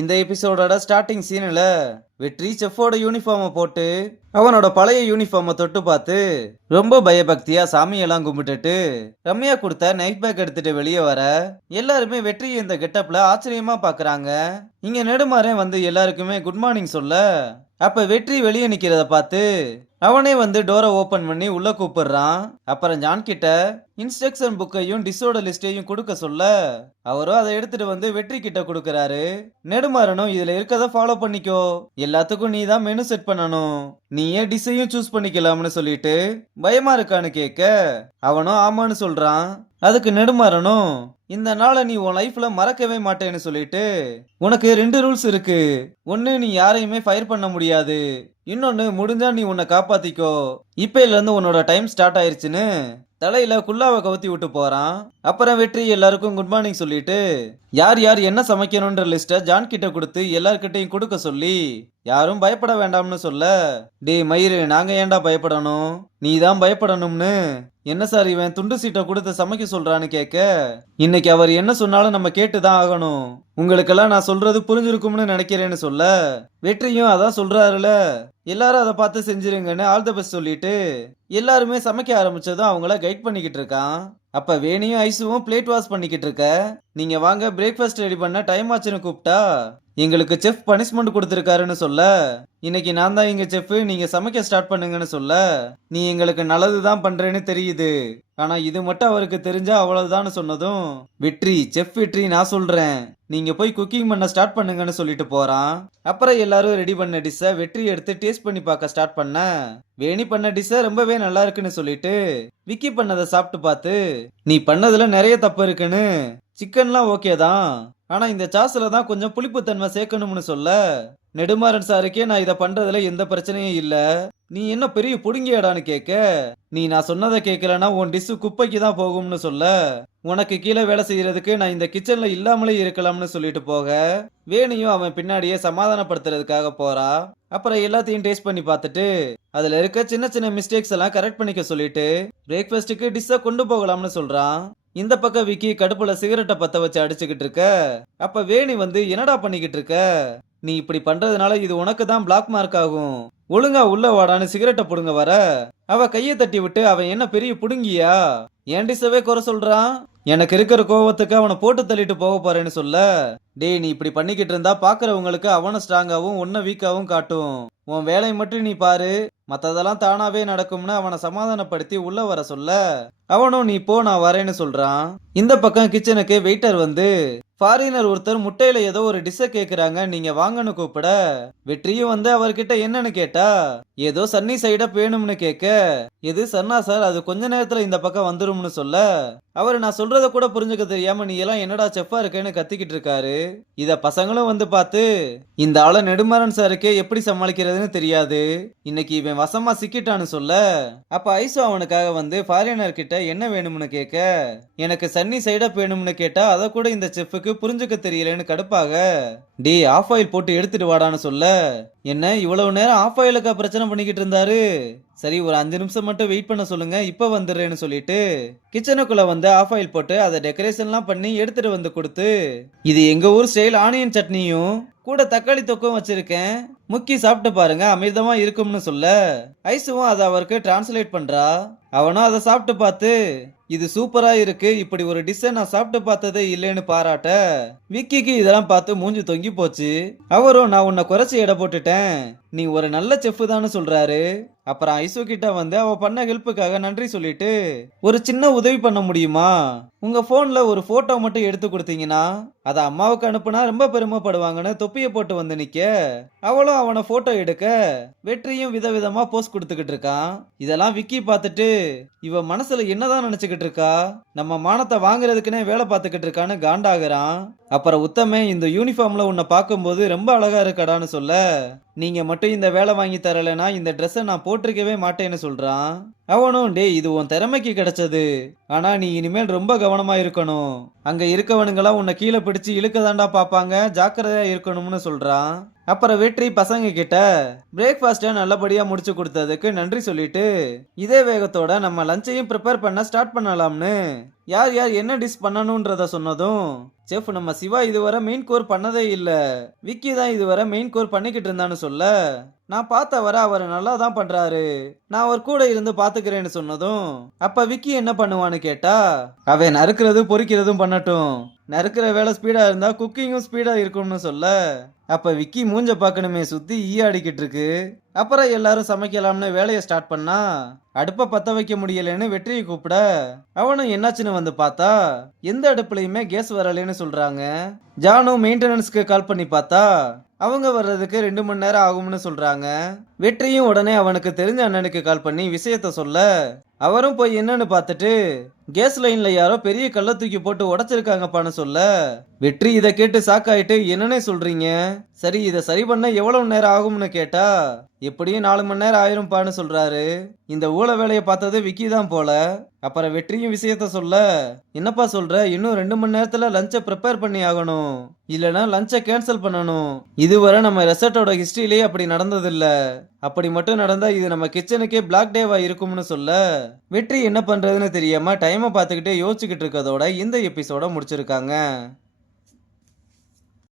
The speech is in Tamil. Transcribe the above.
இந்த எபிசோடோட ஸ்டார்டிங் சீன்ல வெற்றி செஃப்போட யூனிஃபார்மை போட்டு அவனோட பழைய யூனிஃபார்மை தொட்டு பார்த்து ரொம்ப பயபக்தியா சாமியெல்லாம் கும்பிட்டுட்டு ரம்யா கொடுத்த நைட் பேக் எடுத்துட்டு வெளியே வர எல்லாருமே வெற்றி இந்த கெட்டப்ல ஆச்சரியமா பாக்குறாங்க. இங்க நெடுமாறன் வந்து எல்லாருக்குமே குட் மார்னிங் சொல்ல அப்ப வெற்றி வெளியே நிக்கிறத பார்த்து அவனே வந்து டோரை ஓபன் பண்ணி உள்ள கூப்பிடுறான். அப்புறம் ஜான் கிட்ட இன்ஸ்ட்ரக்ஷன் புக்கையும் டிஷோட லிஸ்டையும் கொடுக்க சொல்ல அவரும் அதை எடுத்துட்டு வந்து வெற்றி கிட்ட கொடுக்கறாரு. நெடுமாறனும் இதுல இருக்கத ஃபாலோ பண்ணிக்கோ, எல்லாத்துக்கும் நீ தான் மெனு செட் பண்ணணும், நீயே டிஷையும் சூஸ் பண்ணிக்கலாம்னு சொல்லிட்டு பயமா இருக்கான்னு கேட்க அவனும் ஆமான்னு சொல்றான். அதுக்கு நெடுமாறனும் இந்த நாளை நீ உன் லைஃப்ல மறக்கவே மாட்டேன்னு சொல்லிட்டு உனக்கு 2 ரூல்ஸ் இருக்கு, ஒன்னு நீ யாரையுமே ஃபயர் பண்ண முடியாது, இன்னொன்னு முடிஞ்சா நீ உன்னை காப்பாத்திக்கோ, இப்பையில இருந்து உன்னோட டைம் ஸ்டார்ட் ஆயிருச்சுன்னு தலையில குல்லாவை கவுத்தி விட்டு போறான். அப்புறம் வெற்றி எல்லாருக்கும் குட் மார்னிங் சொல்லிட்டு யார் யார் என்ன சமைக்கணும்ன்ற லிஸ்ட ஜான் கிட்ட கொடுத்து எல்லார்கிட்டையும் கொடுக்க சொல்லி யாரும் பயப்பட வேண்டாம்னு சொல்ல, டே மயிறு நாங்க ஏன்டா பயப்படணும், நீ தான் பயப்படணும்னு என்ன சார் இவன் துண்டு சீட்டை கொடுத்து சமைக்க சொல்றான்னு கேட்க இன்னைக்கு அவர் என்ன சொன்னாலும் நம்ம கேட்டுதான் ஆகணும், உங்களுக்கெல்லாம் நான் சொல்றது புரிஞ்சிருக்கும்னு நினைக்கிறேன்னு சொல்ல வெற்றியும் அதான் சொல்றாருல எல்லாரும் அதை பார்த்து செஞ்சிருங்கன்னு ஆல் த பெஸ்ட் சொல்லிட்டு எல்லாருமே சமைக்க ஆரம்பிச்சதும் அவங்கள கைட் பண்ணிக்கிட்டு இருக்கான். அப்ப வேணியும் ஐசுவும் பிளேட் வாஷ் பண்ணிக்கிட்டு இருக்க, நீங்க வாங்க பிரேக்ஃபாஸ்ட் ரெடி பண்ண டைம் ஆச்சுன்னு கூப்பிட்டா எங்களுக்கு செஃப் பனிஷ்மெண்ட் கொடுத்துருக்காருன்னு சொல்ல இன்னைக்கு நான் தான் இங்க செஃப், நீங்க சமைக்க ஸ்டார்ட் பண்ணுங்கன்னு சொல்ல நீ எங்களுக்கு நல்லதுதான் பண்றேன்னு தெரியுது, ஆனா இது மட்டும் அவருக்கு தெரிஞ்சா அவ்வளவுதான்னு சொன்னதும் வெற்றி செஃப் வெற்றி நான் சொல்றேன் நீங்க போய் குக்கிங் பண்ண ஸ்டார்ட் பண்ணுங்கன்னு சொல்லிட்டு போறான். அப்புறம் எல்லாரும் ரெடி பண்ண டிஷ்ஷை வெற்றி எடுத்து டேஸ்ட் பண்ணி பார்க்க ஸ்டார்ட் பண்ண வேணி பண்ண டிஷ்ஷை ரொம்பவே நல்லா இருக்குன்னு சொல்லிட்டு விக்கி பண்ணதை சாப்பிட்டு பார்த்து நீ பண்ணதுல நிறைய தப்பு இருக்குன்னு, சிக்கன்லாம் ஓகே தான் ஆனா இந்த சாஸ்ல தான் கொஞ்சம் புளிப்புத்தன்மை சேர்க்கணும்னு சொல்ல நெடுமாறன் சாருக்கே நான் இதை பண்றதுல எந்த பிரச்சனையும் இல்ல, நீ என்ன பெரிய புடுங்கியடான்னு கேட்க நீ நான் சொன்னதை கேட்கலன்னா உன் டிஷ்ஷு குப்பைக்கு தான் போகும்னு சொல்ல உனக்கு கீழே வேலை செய்யறதுக்கு நான் இந்த கிச்சன்ல இல்லாமலே இருக்கலாம்னு சொல்லிட்டு போக வேணியும் அவன் பின்னாடியே சமாதானப்படுத்துறதுக்காக போறா. அப்புறம் எல்லாத்தையும் டேஸ்ட் பண்ணி பார்த்துட்டு அதுல இருக்க சின்ன சின்ன மிஸ்டேக்ஸ் எல்லாம் கரெக்ட் பண்ணிக்க சொல்லிட்டு பிரேக்ஃபாஸ்ட்டுக்கு டிஷ்ஷை கொண்டு போகலாம்னு சொல்றான். இந்த பக்கம் விக்கி கடுப்புல சிகரெட்டை பத்த வச்சு அடிச்சுக்கிட்டு இருக்க அப்ப வேணி வந்து என்னடா பண்ணிக்கிட்டு இருக்க, நீ இப்படி பண்றதுனால இது உனக்கு தான் பிளாக் மார்க் ஆகும், ஒழுங்கா உள்ள வாடான்னு சிகரெட்டை புடுங்க வர அவ கையை தட்டி விட்டு அவன் என்ன பெரிய புடுங்கியா ஏன் டிஷவே குறை சொல்றான், எனக்கு இருக்கிற கோவத்துக்கு அவனை போட்டு தள்ளிட்டு போக போறேன்னு சொல்ல டேய் நீ இப்படி பண்ணிக்கிட்டு இருந்தா பாக்குறவங்களுக்கு அவனை ஸ்ட்ராங்காவும் உன்ன வீக்காவும் காட்டும், உன் வேலையை மட்டும் நீ பாரு மத்ததெல்லாம் தானாவே நடக்கும்னு அவனை சமாதானப்படுத்தி உள்ள வர சொல்ல அவனும் நீ போ நான் வரேன்னு சொல்றான். இந்த பக்கம் கிச்சனுக்கு வெயிட்டர் வந்து ஃபாரினர் ஒருத்தர் முட்டையில ஏதோ ஒரு டிஷ்ஷை கேக்குறாங்க நீங்க வாங்கன்னு கூப்பிட வெற்றியும் வந்து அவர்கிட்ட என்னன்னு கேட்டா ஏதோ சன்னி சைடப் வேணும்னு கேட்க எது சன்னா சார் அது கொஞ்ச நேரத்துல இந்த பக்கம் வந்துரும்னு சொல்ல அவரு நான் சொல்றத கூட புரிஞ்சுக்க தெரியாம நீ எல்லாம் என்னடா செஃப்பா இருக்கேன்னு கத்திக்கிட்டு இருக்காரு. இத பசங்களும் வந்து பார்த்து இந்த ஆள நெடுமாறன் சாருக்கே எப்படி சமாளிக்கிறதுன்னு தெரியாது, இன்னைக்கு இவன் வசமா சிக்கிட்டான்னு சொல்ல அப்ப ஐசு அவனுக்காக வந்து ஃபாரினர் கிட்ட என்ன வேணும்னு கேட்க எனக்கு சன்னி சைடப் வேணும்னு கேட்டா அதை கூட இந்த செஃப்புக்கு புரிஞ்சுக்க தெரியலன்னு கடுப்பாக டே ஆஃப் ஆயில் போட்டு எடுத்துட்டு வாடான்னு சொல்ல என்ன இவ்வளவு நேரம் ஆஃப் ஆயிலுக்கா பிரச்சனை பண்ணிக்கிட்டு இருந்தாரு, சரி ஒரு 5 நிமிஷம் மட்டும் வெயிட் பண்ண சொல்லுங்க இப்ப வந்துடுறேன்னு சொல்லிட்டு கிச்சனுக்குள்ள வந்து ஆஃப் ஆயில் போட்டு அதை டெக்கரேஷன்லாம் பண்ணி எடுத்துட்டு வந்து கொடுத்து இது எங்க ஊர் ஸ்டைல் ஆனியன் சட்னியும் கூட தக்காளி தொக்கும் வச்சிருக்கேன், முக்கி சாப்பிட்டு பாருங்க அமிர்தமா இருக்கும்னு சொல்ல ஐசுவும் அதை அவருக்கு டிரான்ஸ்லேட் பண்றா. அவனும் அதை சாப்பிட்டு பார்த்து இது சூப்பரா இருக்கு, இப்படி ஒரு டிஷ்ஷை நான் சாப்பிட்டு பார்த்ததே இல்லைன்னு பாராட்ட விக்கிக்கு இதெல்லாம் பார்த்து மூஞ்சி தொங்கி போச்சு. அவரும் நான் உன்னை குறைச்சி எடை போட்டுட்டேன், நீ ஒரு நல்ல செஃப் தான்னு சொல்றாரு. அப்புறம் ஐசு கிட்ட வந்து அவ பண்ண ஹெல்ப்புக்காக நன்றி சொல்லிட்டு ஒரு சின்ன உதவி பண்ண முடியுமா, உங்க போன்ல ஒரு போட்டோ மட்டும் எடுத்து கொடுத்தீங்கன்னா அதை அம்மாவுக்கு அனுப்புனா ரொம்ப பெருமைப்படுவாங்கன்னு தொப்பியை போட்டு வந்து நிக்க அவளும் அவனை போட்டோ எடுக்க வெற்றியும் விதவிதமா போஸ்ட் கொடுத்துக்கிட்டு இருக்கான். இதெல்லாம் விக்கி பார்த்துட்டு இவ மனசுல என்னதான் நினைச்சுக்கிட்டு இருக்கா, நம்ம மானத்தை வாங்குறதுக்குன்னே வேலை பார்த்துக்கிட்டு இருக்கான்னு காண்டாகிறான். அப்புறம் உத்தமே இந்த யூனிஃபார்ம்ல உன்னை பார்க்கும்போது ரொம்ப அழகா இருக்கடான்னு சொல்ல நீங்க மட்டும் இந்த வேலை வாங்கி தரலனா இந்த ட்ரெஸ்ஸை நான் போட்டிருக்கவே மாட்டேன்னு சொல்றான். அவனும் டே இது உன் திறமைக்கு கிடைச்சது, ஆனா நீ இனிமேல் ரொம்ப கவனமா இருக்கணும், அங்க இருக்கவனுங்களாம் உன்னை கீழே பிடிச்சு இழுக்க தாண்டா பாப்பாங்க, ஜாக்கிரதையா இருக்கணும்னு சொல்றான். அப்புறம் வெற்றி பசங்க கிட்ட பிரேக்ஃபாஸ்ட்டை நல்லபடியா முடிச்சு கொடுத்ததுக்கு நன்றி சொல்லிட்டு இதே வேகத்தோட நம்ம லஞ்சையும் ப்ரிப்பேர் பண்ண ஸ்டார்ட் பண்ணலாம்னு யார் யார் என்ன டிஷ் பண்ணணும்ன்றத சொன்னதும் செஃப் நம்ம சிவா இதுவரை மெயின் கோர் பண்ணதே இல்ல. விக்கி தான் இதுவரை மெயின் கோர் பண்ணிக்கிட்டு இருந்தான்னு சொல்ல, நான் பார்த்த வர அவர் நல்லா தான் பண்றாரு. நான் அவர் கூட இருந்து பாத்துக்கிறேன்னு சொன்னதும், அப்ப விக்கி என்ன பண்ணுவான்னு கேட்டா, அவன் நறுக்கிறது பொரிக்கிறதும் பண்ணட்டும். நறுக்கிற வேலை ஸ்பீடா இருந்தா குக்கிங்கும் ஸ்பீடா இருக்கும்னு சொல்ல, அப்ப விக்கி மூஞ்ச பார்க்கணுமே சுத்தி ஈ அடிக்கிட்டு இருக்கு. அப்புறம் எல்லாரும் சமைக்கலாம்னு வேலையை ஸ்டார்ட் பண்ணா, அடுப்ப பத்த வைக்க முடியலன்னு வெற்றியை கூப்பிட, அவனும் என்னாச்சுன்னு வந்து பார்த்தா எந்த அடுப்புலயுமே கேஸ் வரலன்னு சொல்றாங்க. ஜானும் மெயின்டெனன்ஸ்க்கு கால் பண்ணி பார்த்தா அவங்க வர்றதுக்கு 2 மணி நேரம் ஆகும்னு சொல்றாங்க. வெற்றியும் உடனே அவனுக்கு தெரிஞ்ச அண்ணனுக்கு கால் பண்ணி விஷயத்த சொல்ல, அவரும் போய் என்னன்னு பார்த்துட்டு கேஸ் லைன்ல யாரோ பெரிய கல்ல தூக்கி போட்டு உடைச்சிருக்காங்கப்பான்னு சொல்ல, வெற்றி இதை கேட்டு சாக்காயிட்டு என்னன்னே சொல்றீங்க, சரி இதை சரி பண்ண எவ்வளவு நேரம் ஆகும்னு கேட்டா, எப்படியும் 4 மணி நேரம் ஆயிரும்பான்னு சொல்றாரு. இந்த ஊழ வேலையை பார்த்தது விக்கி தான் போல. அப்புறம் வெற்றியும் விஷயத்த சொல்ல, என்னப்பா சொல்ற, இன்னும் 2 மணி நேரத்துல லஞ்சை ப்ரிப்பேர் பண்ணி ஆகணும், இல்லனா லஞ்சை கேன்சல் பண்ணணும். இதுவரை நம்ம ரெசார்ட்டோட ஹிஸ்டரியிலேயே அப்படி நடந்ததில்ல. அப்படி மட்டும் நடந்தா இது நம்ம கிச்சனுக்கே பிளாக் டேவா இருக்கும்னு சொல்ல, வெற்றி என்ன பண்றதுன்னு தெரியாம டைமை பார்த்துக்கிட்டே யோசிச்சுக்கிட்டு இருக்கதோட இந்த எபிசோட முடிச்சிருக்காங்க.